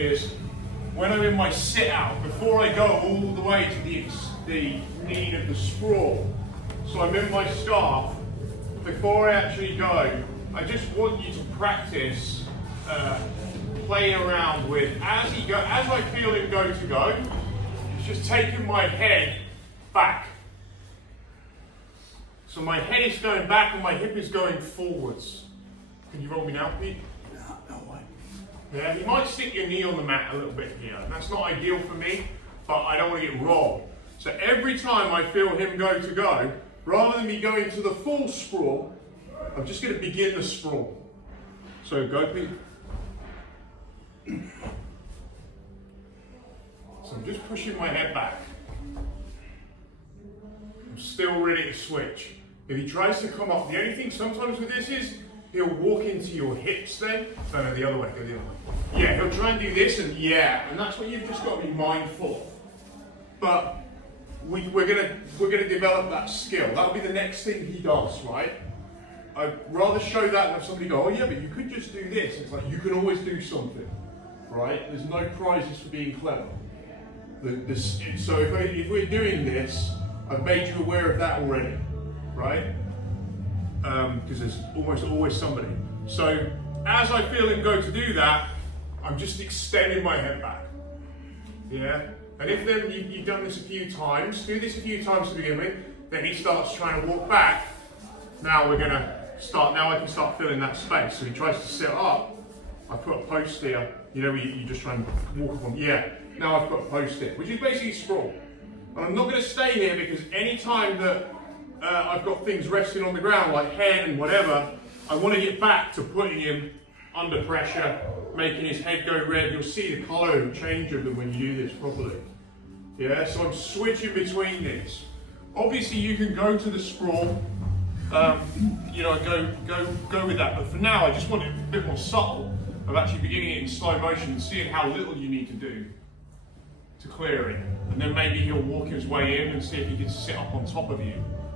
is when I'm in my sit out, before I go all the way to the knee of the sprawl, so I'm in my scarf, before I actually go, I just want you to practice playing around with, as I feel him go to go, it's just taking my head back. So my head is going back and my hip is going forwards. Can you roll me now, Pete? No way. Yeah, you might stick your knee on the mat a little bit here. That's not ideal for me, but I don't want to get rolled. So every time I feel him go to go, rather than me going to the full sprawl, I'm just going to begin the sprawl. So go, Pete. So I'm just pushing my head back. I'm still ready to switch. If he tries to come up, the only thing sometimes with this is he'll walk into your hips then. No, the other way, go the other way. Yeah, he'll try and do this and and that's what you've just got to be mindful of. But we're gonna develop that skill. That'll be the next thing he does, right? I'd rather show that than somebody go, oh yeah, but you could just do this. It's like, you can always do something, right? There's no prizes for being clever. So if we're doing this, I've made you aware of that already, right? Because there's almost always somebody. So as I feel him go to do that, I'm just extending my head back. Yeah? And if then you've done this a few times, do this a few times to begin with, then he starts trying to walk back. Now I can start filling that space. So he tries to sit up, I put a post here, you know, you just try and walk up on, now I've put a post here, which is basically sprawl. And I'm not going to stay here because any time that I've got things resting on the ground, like head and whatever, I want to get back to putting him under pressure, making his head go red. You'll see the colour and change of them when you do this properly. Yeah, so I'm switching between these. Obviously you can go to the sprawl, you know, go with that. But for now, I just want it a bit more subtle of actually beginning it in slow motion and seeing how little you need to do to clear it. And then maybe he'll walk his way in and see if he can sit up on top of you.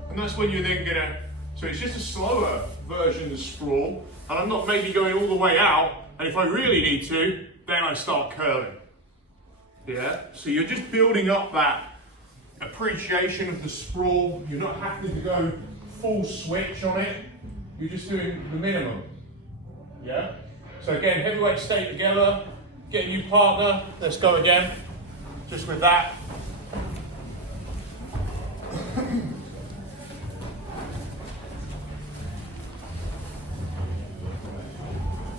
And that's when you're then gonna, so it's just a slower version of sprawl. And I'm not maybe going all the way out. And if I really need to, then I start curling. Yeah, so you're just building up that appreciation of the sprawl. You're not having to go full switch on it. You're just doing the minimum. Yeah? So again, heavyweight stay together. Get a new partner. Let's go again. Just with that.